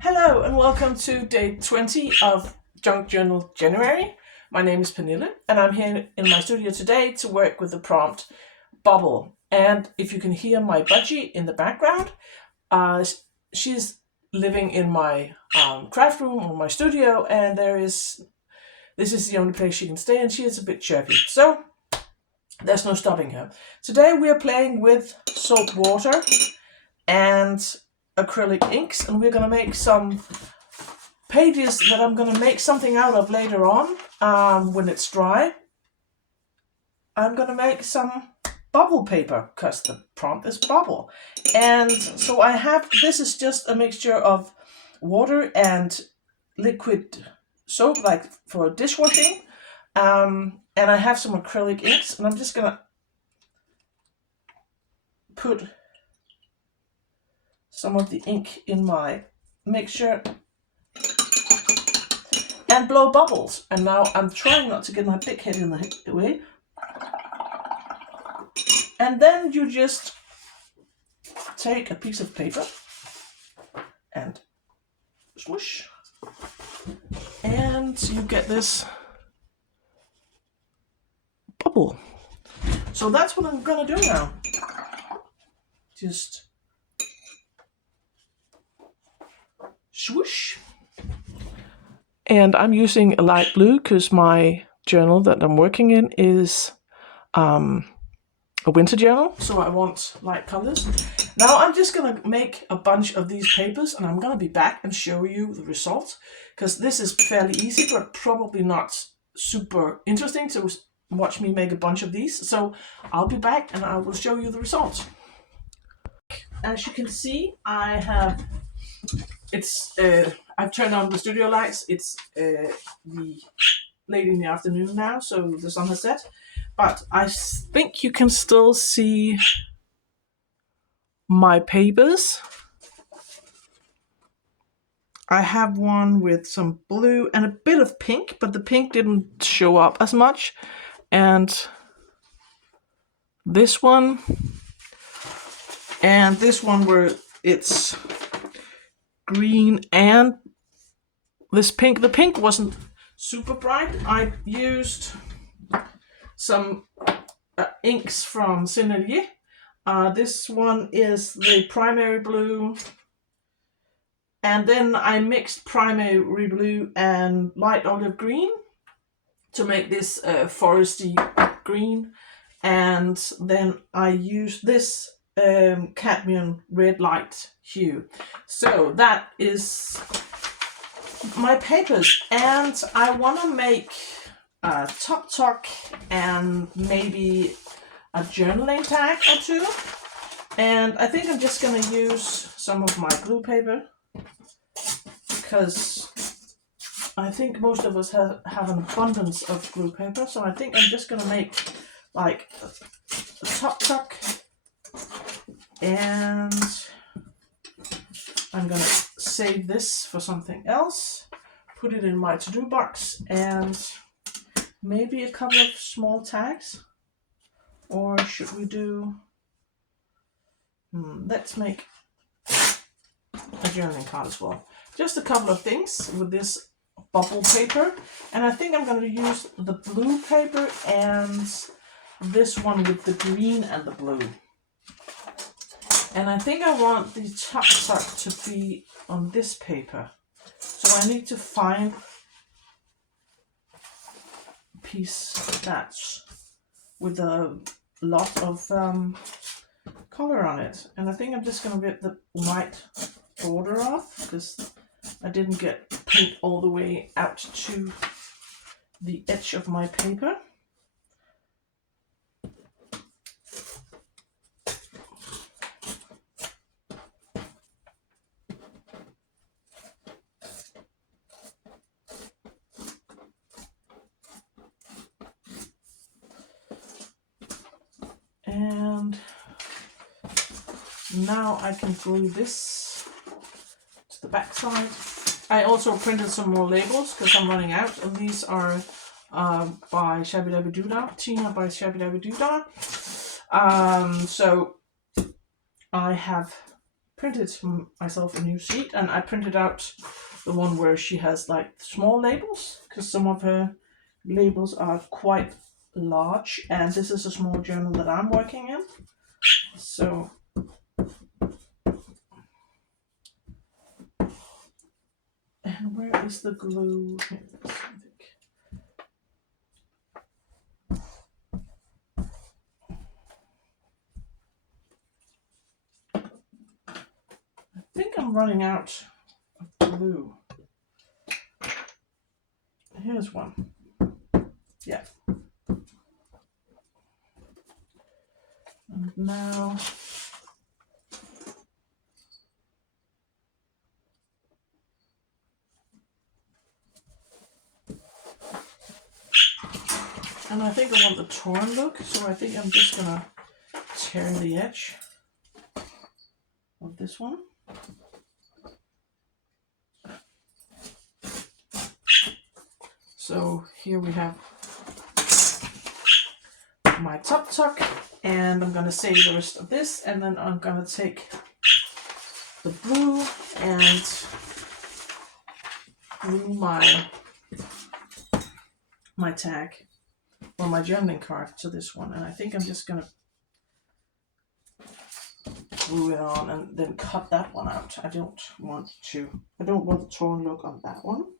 Hello and welcome to day 20 of Junk Journal January. My name is Pernille and I'm here in my studio today to work with the prompt bubble. And if you can hear my budgie in the background, she's living in my craft room or my studio, and this is the only place she can stay, and she is a bit chirpy. So there's no stopping her. Today we are playing with salt water and acrylic inks, and we're going to make some pages that I'm going to make something out of later on when it's dry. I'm going to make some bubble paper because the prompt is bubble. And so this is just a mixture of water and liquid soap, like for dishwashing. And I have some acrylic inks, and I'm just going to put some of the ink in my mixture and blow bubbles. And now I'm trying not to get my big head in the way. And then you just take a piece of paper and swoosh, and you get this bubble. So that's what I'm gonna do now. Just swoosh. And I'm using a light blue because my journal that I'm working in is a winter journal, so I want light colors. Now I'm just gonna make a bunch of these papers, and I'm gonna be back and show you the result, because this is fairly easy but probably not super interesting to watch me make a bunch of these. So I'll be back and I will show you the result. As you can see, I've turned on the studio lights. It's the late in the afternoon now, so the sun has set. But I think you can still see my papers. I have one with some blue and a bit of pink, but the pink didn't show up as much. And this one where it's green and this pink. The pink wasn't super bright. I used some inks from Sennelier. This one is the primary blue, and then I mixed primary blue and light olive green to make this foresty green, and then I used this cadmium red light hue. So that is my papers, and I want to make a top tuck and maybe a journaling tag or two. And I think I'm just going to use some of my glue paper, because I think most of us have an abundance of glue paper. So I think I'm just going to make like a top tuck, and I'm going to save this for something else, put it in my to-do box, and maybe a couple of small tags. Or should we do, let's make a journaling card as well. Just a couple of things with this bubble paper. And I think I'm going to use the blue paper and this one with the green and the blue. And I think I want the top tuck to be on this paper. So I need to find a piece that's with a lot of color on it. And I think I'm just going to get the white border off, because I didn't get paint all the way out to the edge of my paper. And now I can glue this to the back side. I also printed some more labels because I'm running out, and these are by Shabby Dabby Doodah, Tina by Shabby Dabby Doodah. So I have printed myself a new sheet, and I printed out the one where she has like small labels, because some of her labels are quite large, and this is a small journal that I'm working in. So and where is the glue? Here it is, I think. I think I'm running out of glue. Here's one. Yeah. And now and I think I want the torn look, so I think I'm just gonna tear the edge of this one. So here we have my top tuck, and I'm gonna save the rest of this, and then I'm gonna take the blue and glue my tag or my journaling card to this one, and I think I'm just gonna glue it on and then cut that one out. I don't want the torn look on that one.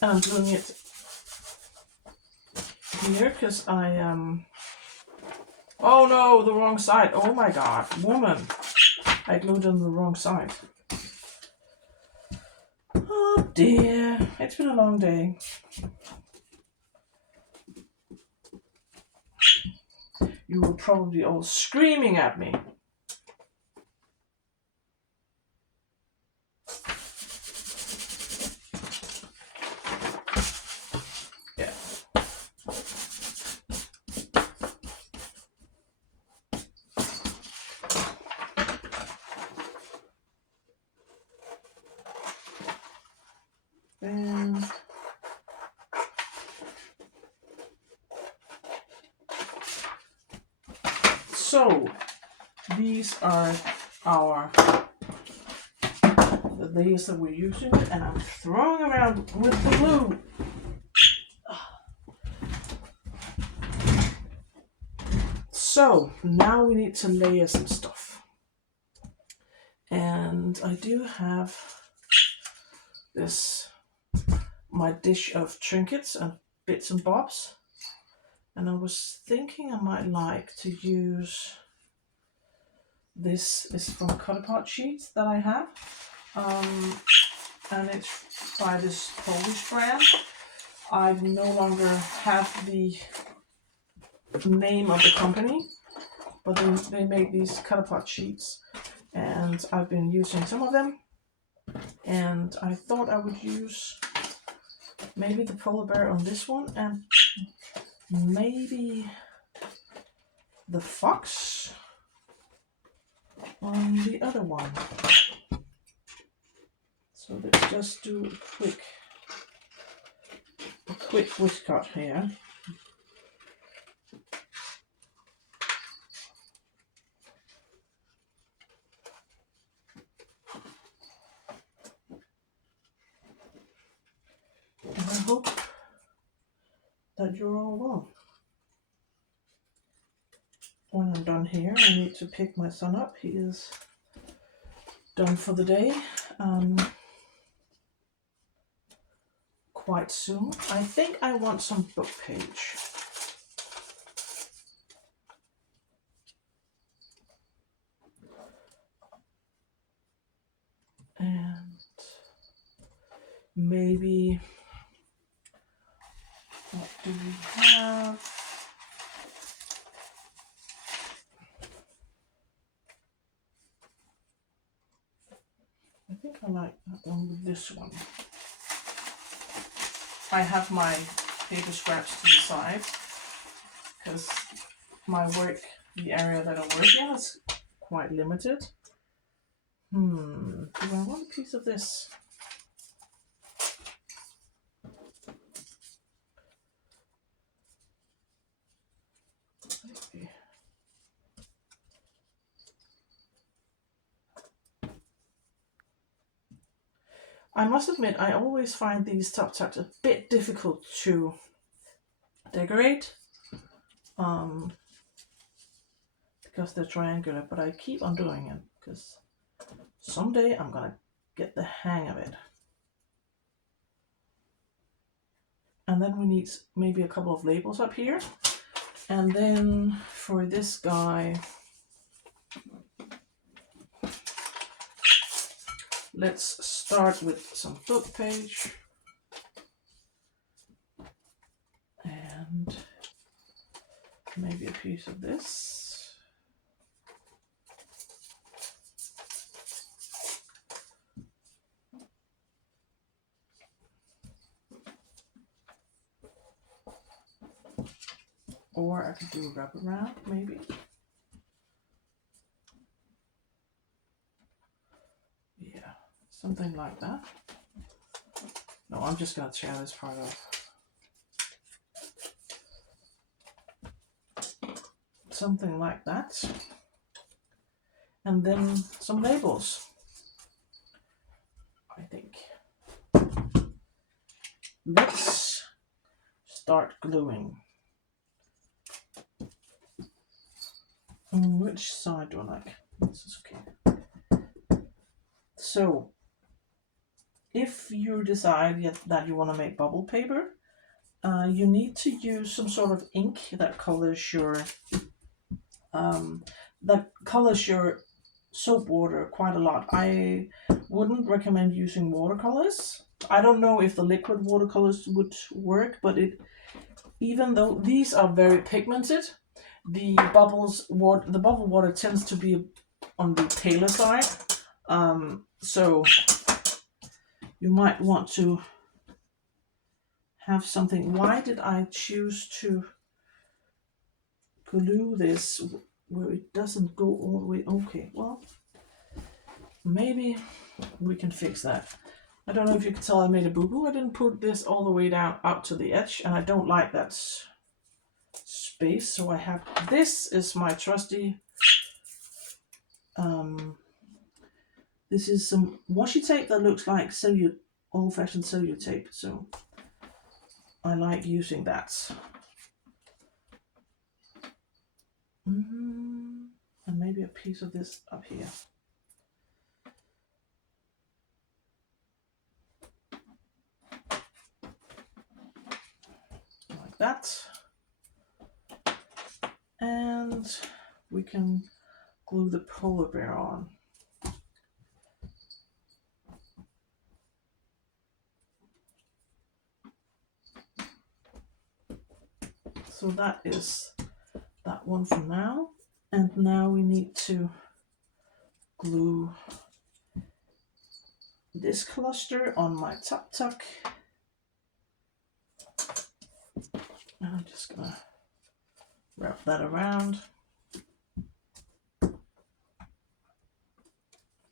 And I'm doing it here because oh no, the wrong side. Oh my god, woman. I glued on the wrong side. Oh dear, it's been a long day. You were probably all screaming at me. Yeah. And so these are the layers that we're using, and I'm throwing around with the glue. So now we need to layer some stuff, and I do have my dish of trinkets and bits and bobs, and I was thinking I might like to use this is from cut apart sheets that I have, and it's by this Polish brand. I no longer have the name of the company, but they make these cut apart sheets, and I've been using some of them, and I thought I would use maybe the polar bear on this one and maybe the fox on the other one. So let's just do a quick whisk cut here. And I hope that you're all well. When I'm done here, I need to pick my son up. He is done for the day quite soon. I think I want some book page. And maybe, what do we have? I think I like that one with this one. I have my paper scraps to the side because my work, the area that I work in is quite limited. Do I want a piece of this? I must admit, I always find these top tucks a bit difficult to decorate. Because they're triangular, but I keep on doing it because someday I'm gonna get the hang of it. And then we need maybe a couple of labels up here. And then for this guy, let's start with some book page. And maybe a piece of this. Or I could do a wraparound, maybe. Yeah, something like that. No, I'm just gonna tear this part off. Something like that. And then some labels, I think. Let's start gluing. Which side do I like? This is okay. So, if you decide that you want to make bubble paper, you need to use some sort of ink that colors your soap water quite a lot. I wouldn't recommend using watercolors. I don't know if the liquid watercolors would work, but even though these are very pigmented, the bubble water tends to be on the paler side. So you might want to have something. Why did I choose to glue this where it doesn't go all the way? Okay, well, maybe we can fix that. I don't know if you can tell I made a boo-boo. I didn't put this all the way down out to the edge, and I don't like that space, so I have, this is my trusty, this is some washi tape that looks like old-fashioned cellulotape, so I like using that. And maybe a piece of this up here. Like that. And we can glue the polar bear on. So that is that one for now. And now we need to glue this cluster on my top tuck. And I'm just gonna wrap that around.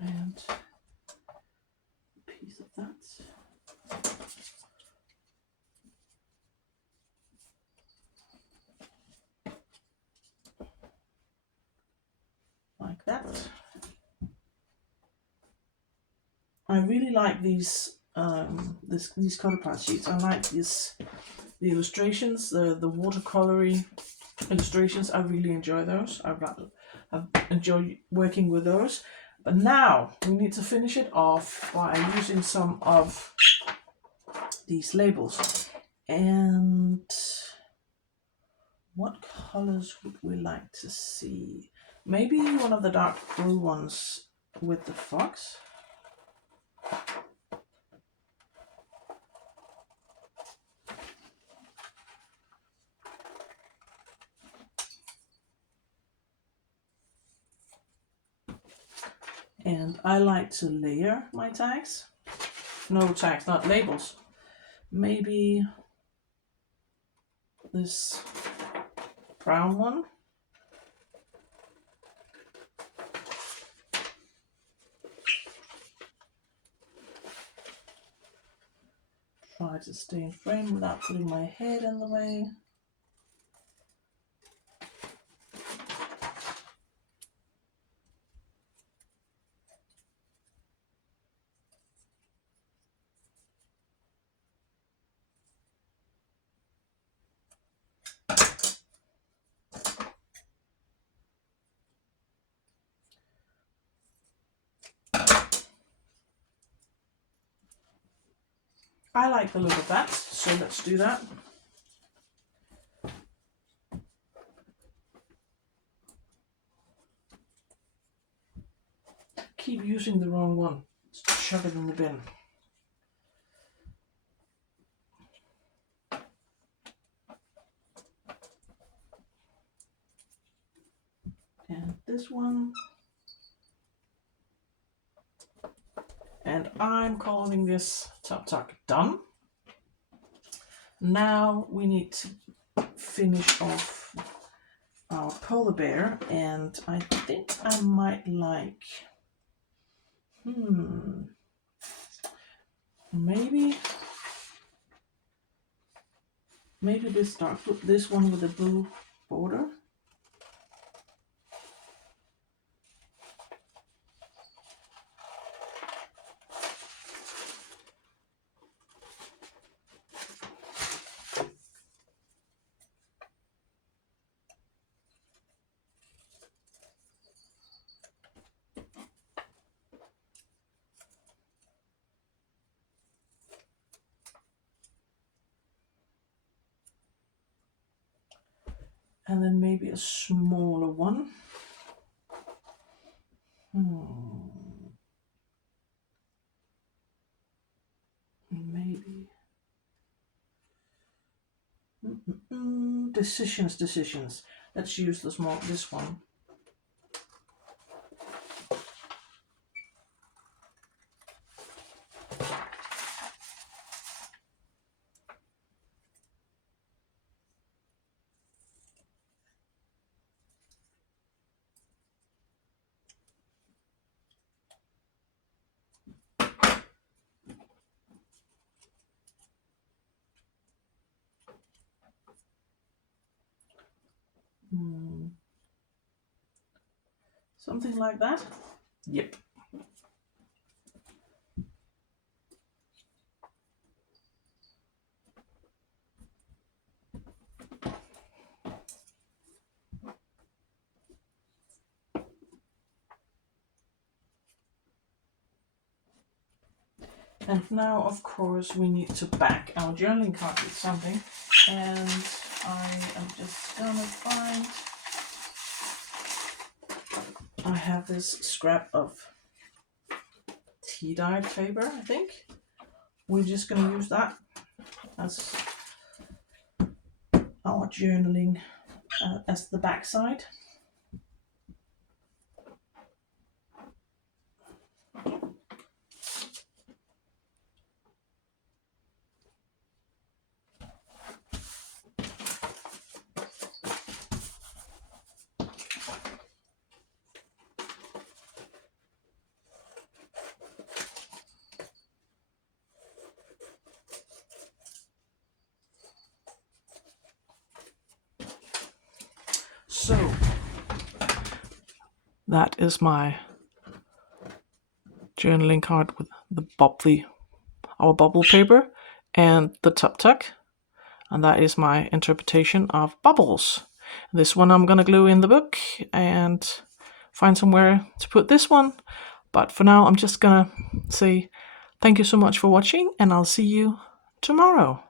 And a piece of that. Like that. I really like these these color pad sheets. I like the illustrations, the watercolory illustrations. I really enjoy those. I've enjoyed working with those. But now we need to finish it off by using some of these labels. And what colors would we like to see? Maybe one of the dark blue ones with the fox. And I like to layer my tags. No tags, not labels. Maybe this brown one. Try to stay in frame without putting my head in the way. I like the look of that, so let's do that. Keep using the wrong one. Let's shove it in the bin. And this one. And I'm calling this Tuck Tuck done. Now we need to finish off our polar bear, and I think I might like, maybe this dark, this one with the blue border. And then maybe a smaller one. Maybe. Decisions. Let's use this one. Something like that. Yep. And now, of course, we need to back our journaling card with something. And I am just gonna find, I have this scrap of tea-dyed paper, I think. We're just gonna use that as our journaling, as the back side. So that is my journaling card with our bubble paper and the Tuck Tuck, and that is my interpretation of bubbles. This one I'm gonna glue in the book and find somewhere to put this one, but for now I'm just gonna say thank you so much for watching, and I'll see you tomorrow.